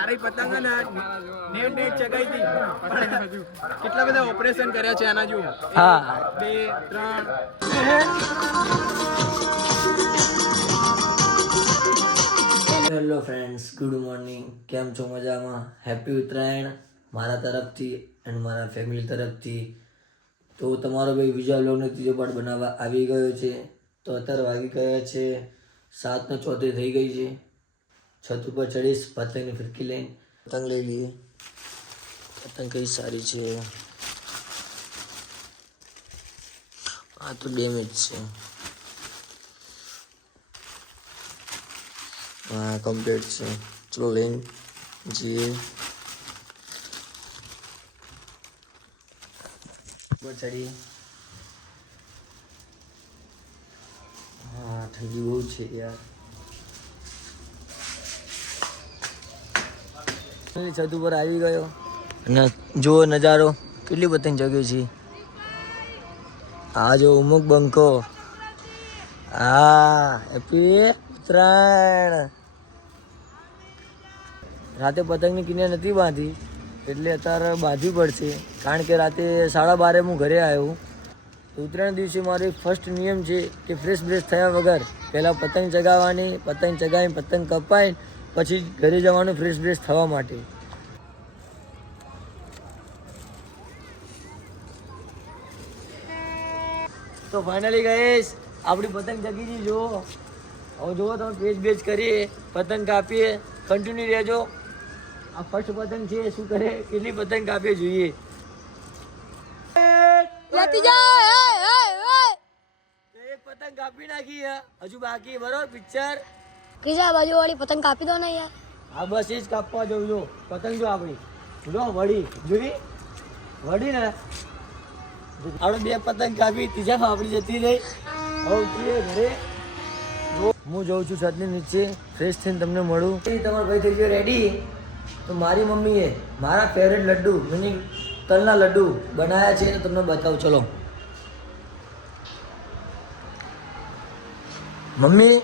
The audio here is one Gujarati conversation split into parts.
આરી પતંગ ને નેટ ચગાઈ હતી કેટલા બધા ઓપરેશન કર્યા છે આના જો. હા 2 3 હેલો ફ્રેન્ડ્સ, ગુડ મોર્નિંગ. કેમ છો? મજામાં? હેપી ઉત્તરાયણ મારા તરફથી અને મારા ફેમિલી તરફથી. તો તમારો ભાઈ બીજા વ્લોગનો ત્રીજો પાર્ટ બનાવવા આવી ગયો છે. તો અત્યારે વાગી ગયા છે 7:34 થઈ ગઈ છે. છત ઉપર ચડીશ પતંગની ફિરકી લઈને પતંગ લઈ લઈએ. પતંગ કઈ સારી છે? આ તો ડેમેજ છે. હા કમ્પ્લીટ છે. ચલો લઈને જઈએ. ચડી. હા ઠંડી બહુ છે યાર. છત ઉપર આવી ગયો અને જુઓ નજારો, કેટલી પતંગ જગે છે. આ જો ઉમુક બંકો. હા હેપી ઉત્તરાયણ. રાતે પતંગની કિનારે નથી બાંધી એટલે અત્યારે બાંધવી પડશે, કારણ કે રાતે 12:30 હું ઘરે આવ્યો. ઉત્તરાયણ દિવસે મારો એક ફર્સ્ટ નિયમ છે કે ફ્રેશ બ્રેશ થયા વગર પહેલાં પતંગ ચગાવવાની, પતંગ ચગાવીને પતંગ કપાય પછી ઘરે જવાનું ફ્રેશ બ્રેશ થવા માટે. તો ફાઇનલી ગાઈસ આપણી પતંગ ચગી ગઈ. જો હવે જુઓ તમે પેચ બેચ કરીએ, પતંગ કાપીએ, કન્ટિન્યુ રહેજો. આ ફર્સ્ટ પતંગ છે, શું કરે કેટલી પતંગ કાપીએ જોઈએ. એક પતંગ કાપી નાખી, હજુ બાકી બરોબર પિક્ચર. કીજા બાજુ વાળી પતંગ કાપી દો ને યાર. હા બસ એ જ કાપવા જવું. જો પતંગ જો આપણી જો વળી જોઈ વળી ને આપણે 2 પતંગ કાપી, ત્રીજા આપણી જતી રહી. હવે ઉતરીએ ઘરે. હું જઉં છું છતની નીચે, ફ્રેશ થઈને તમને મળું. તમારો ભાઈ થઈ ગયો રેડી. તો મારી મમ્મીએ મારા ફેવરેટ લડ્ડુ મીનિંગ તલના લડ્ડુ બનાવ્યા છે, તો તમને બતાવું. ચલો મમ્મી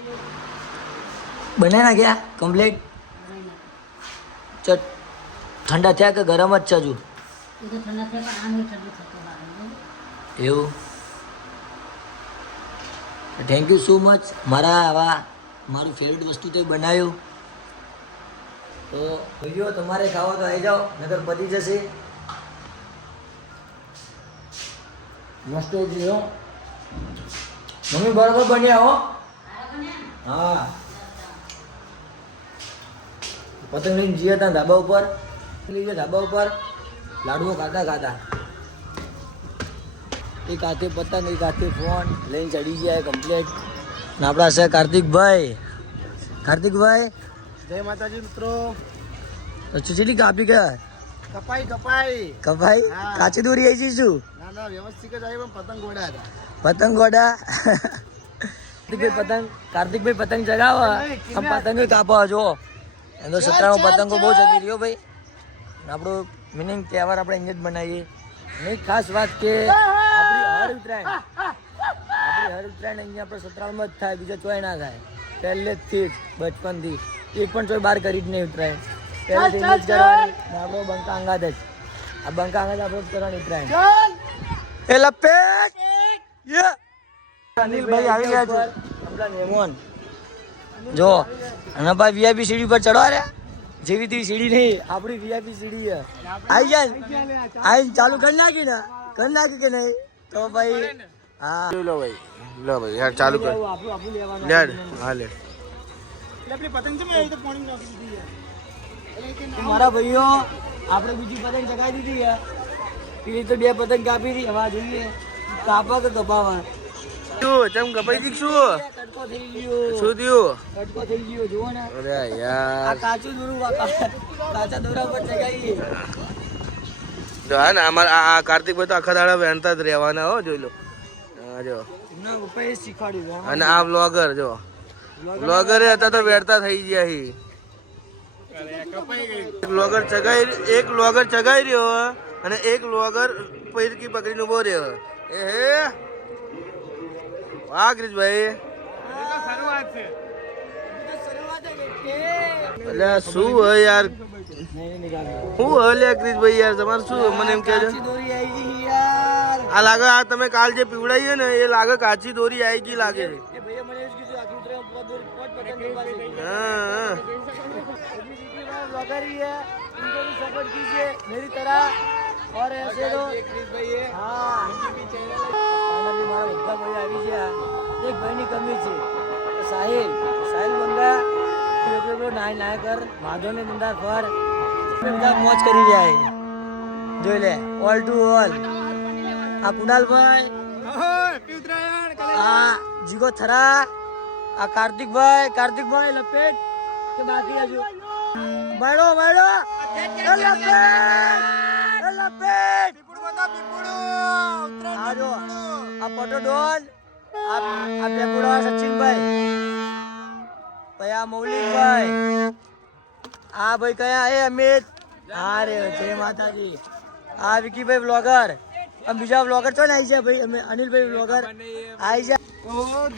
બને ના ગયા કમ્પ્લીટ? ઠંડા થયા કે ગરમ જ છે હજુ? એવું? Thank you so much. મારા આવા મારું ફેવરેટ વસ્તુ તે બનાવ્યું. તો ભાઈઓ તમારે ખાવો તો આવી જાઓ, નગર પતી જશે. મસ્ત જ લ્યો મમ્મી, બરાબર બન્યા હો. હા પતંગ લઈને જઈએ ત્યાં ધાબા ઉપર, ધાબા ઉપર લાડુઓ ખાતા ખાતા. એક હાથે પતંગ, એક હાથે ફોન લઈને ચડી ગયા કમ્પ્લેટ. ને આપણા છે કાર્તિકભાઈ. કાર્તિકભાઈ જય માતાજી મિત્રો. તો ચીચડી કાપી ગયા? કપાઈ કપાઈ કપાઈ? કાચી દોરી આવી શું? ના ના વ્યવસ્થિત જ આવી, પણ પતંગ ગોડા હતા. પતંગ ગોડા. કાર્તિકભાઈ પતંગ ચગાવો, આમ પતંગ કાપવા. જો એમ તો 17 પતંગો બહુ જતી રહ્યો ભાઈ. આપણું મિનિંગ તહેવાર આપણે અહીંયા જ બનાવીએ. એક ખાસ વાત કે આપણી હર ઉત્તરાયણ અહીંયા આપણે 17 જ થાય, બીજા ચોય ના થાય. પહેલેથી જ બચપનથી એક પણ ચોય બહાર કરી જ નહીં ઉત્તરાયણ. પહેલેથી જ કરવાની. આપણો બંકા અંગાત જ, આ બંકા અંગાત આપણે જ કરવાની ઉત્તરાયણ. એ લપેટ અનિલભાઈ આવી ગયા છે આપણા મહેમાન. જો અને ભાઈ વીઆઈપી સીડી પર ચડવા રહ્યા. જેવી તેવી સીડી નહીં, આપણી વીઆઈપી સીડી છે. આવી જાય આઈ ચાલુ કરી નાખી ને, કરી નાખી કે નહીં? તો ભાઈ હા લો ભાઈ, લો ભાઈ યાર ચાલુ કર. આપણું લેવાનું. હા લે. આપણી પતંગ છે તો પાણી નાખી દીધી યાર. મારા ભાઈઓ આપણે બીજી પતંગ ચગાવી દીધી યાર. પેલી તો 2 પતંગ કાપી હતી. હવે જોઈએ કાપા કે કપાવા. શું ચમ કપાઈ દી શું? કટકો થઈ ગયો. શું થયું? કટકો થઈ ગયો જુઓ ને. અરે યાર આ કાચું દોરું, કાચા દોરા પર ચગાવીએ. જો હા ને અમારા આ કાર્તિકભાઈ તો આખા દાડા વહેણતા જ રહેવાના હો, જોઈ લો. હા જો એમના પપ્પાએ શીખવાડ્યું. અને આ બ્લોગર જો બ્લોગરે હતા તો વેડતા થઈ ગયા હી. એક બ્લોગર ચગાઈ રહ્યો અને એક બ્લોગર પૈરકી પકડીને ઉભો રહ્યો. એ હે વાહ ક્રિશભાઈ. એટલે શું હોય યાર, શું હોય લે ક્રિશભાઈ યાર, તમારે શું મને એમ કહેજો. આ લાગે આ તમે કાલ જે પીવડાવી ને એ લાગે કાચી દોરી આવી ગઈ લાગે છે. हाँ ब्लॉगर ही है, इनको भी सपोर्ट कीजिए मेरी तरह. और ऐसे तो हाँ फाइनली મારા બધા ભાઈ આવી ગયા. એક ભાઈની કમી છે, સાહિલ બંગા એકલો નાય કર માધવને નિંદા ફર બધા મોજ કરી રહ્યા છે. જોઈ લે ઓલ ટુ ઓલ. આ કુણાલભાઈ, આ જીગો થરા, આ કાર્તિકભાઈ લપેટ કે બાકી હજુ મેળો લપેટ આ જો આ પટો ડોલ, આ પેપુડા સચિનભાઈ, પછી આ મૌલિકભાઈ, આ ભાઈ કયા એ અમિત, હા રે જય માતાજી. આ વિકીભાઈ બ્લોગર, બીજા બ્લોગર છો ને આવી જાય ભાઈ, અમે અનિલભાઈ બ્લોગર આવી જાય.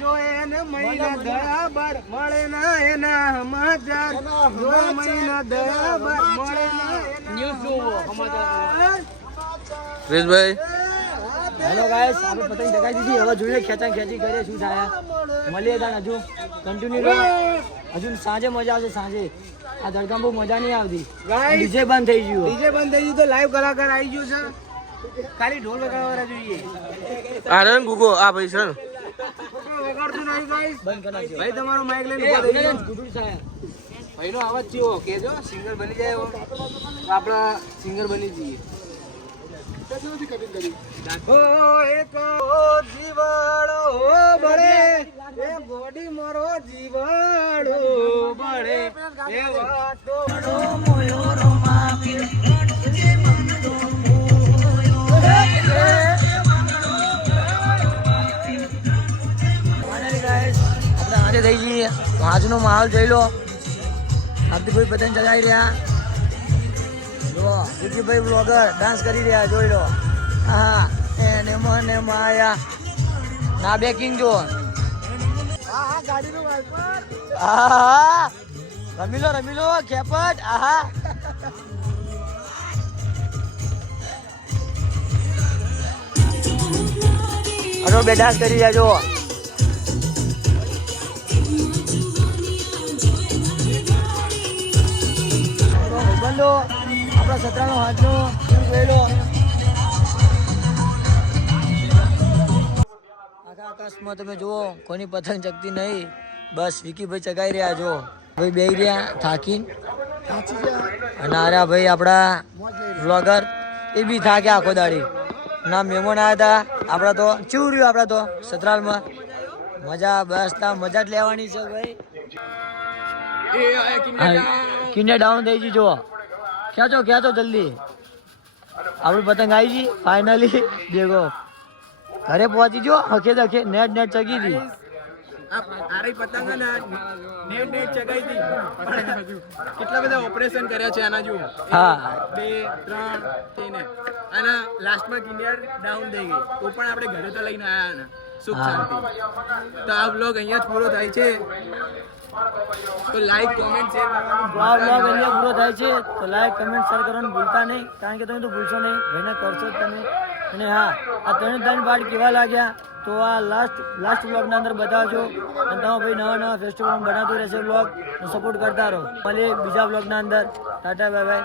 જો એને મહિના બરાબર મળે ના એના સમાચાર, જો મહિના બરાબર મળે ના ન્યૂઝ જોવો સમાચાર. ક્રિશભાઈ હેલો ગાઈસ, આપણે પતંગ જગાઈ દીધી, હવે જોઈએ ખેંચી કરીએ શું થાય. મળીએ તાણ હજુ કન્ટિન્યુ, હજુ સાંજે મજા આવશે. સાંજે આ ધડકામ બહુ મજા નહીં આવતી, ડીજે બંધ થઈ ગયું તો લાઈવ કલાકાર આવી ગયું છે, ખાલી ઢોલ વગાડવાના જોઈએ. આનંદ ગુગો આ ભાઈ છે ને વગાડતું નહીં ગાઈસ, બંધ કરી નાખજો ભાઈ તમારો માઈક લઈને ઉભા થઈ જાઓ. ભાઈનો અવાજ ચેવો કેજો, સિંગર બની જાય એવો આપણા સિંગર બની જઈએ. ઓ એક જીવાડો બળે એ બોડી મારો જીવાડો બળે એ વાતો આજે થઈ ગઈ. આજનો માહોલ જોઈ લો, હાર્દિકભાઈ પતંગ ચગાવી રહ્યા, જો વિકીભાઈ બ્લોગર ડાન્સ કરી રહ્યા, જોઈ લો. હા એને મને માયા ના બેકિંગ જો. હા રમી લો ખેપટ. આહા અરે બે ડાન્સ કરી રહ્યા જો. બંધો આપણા સતરાનો હાથનો જોઈ લો. આખા આકાશમાં તમે જુઓ કોની પતંગ ચગતી નહીં, બસ વિકીભાઈ ચગાઈ રહ્યા. જો ભાઈ બેહી રહ્યા થાકીને, અને આર્યા ભાઈ આપણા વ્લોગર એ બી થાક્યા આખો દાડી. ના મહેમાન આવ્યા હતા આપણા તો ચેવું રહ્યું, આપણા તો સતરાલમાં મજા, બસ તા મજા જ લેવાની છે ભાઈ. કિન્ને ડાઉન થઈ ગઈ, જો ખેંચો જલ્દી. આપણી પતંગ આવી ગઈ ફાઇનલી. દેખો ઘરે પહોંચી જો, હખે નેટ ચગી હતી. કેટલા બધા ઓપરેશન કર્યા છે આના જો. હા 2 3 અને લાસ્ટમાં કિન્ડિયા ડાઉન થઈ ગઈ તો પણ આપણે ઘરે તો લઈને આયા ને સુખ શાંતિ. તો આ બ્લોગ અહીંયા જ પૂરો થાય છે. તો લાઈક કોમેન્ટ શેર કરવાનું આ બ્લોગ અહીંયા પૂરો થાય છે. તો લાઈક કમેન્ટ શેર કરવાનું ભૂલતા નહીં, કારણ કે તમે તો ભૂલશો નહીં, ભાઈને કરશો જ તમે. અને હા આ 3 પાર્ટ કેવા લાગ્યા તો આ લાસ્ટ બ્લોગના અંદર બતાવજો. અને તમે ભાઈ નવા ફેસ્ટિવલ બનાવતું રહેશે બ્લોગ, સપોર્ટ કરતા રહો. મળીએ બીજા બ્લોગના અંદર. Tata bye bye.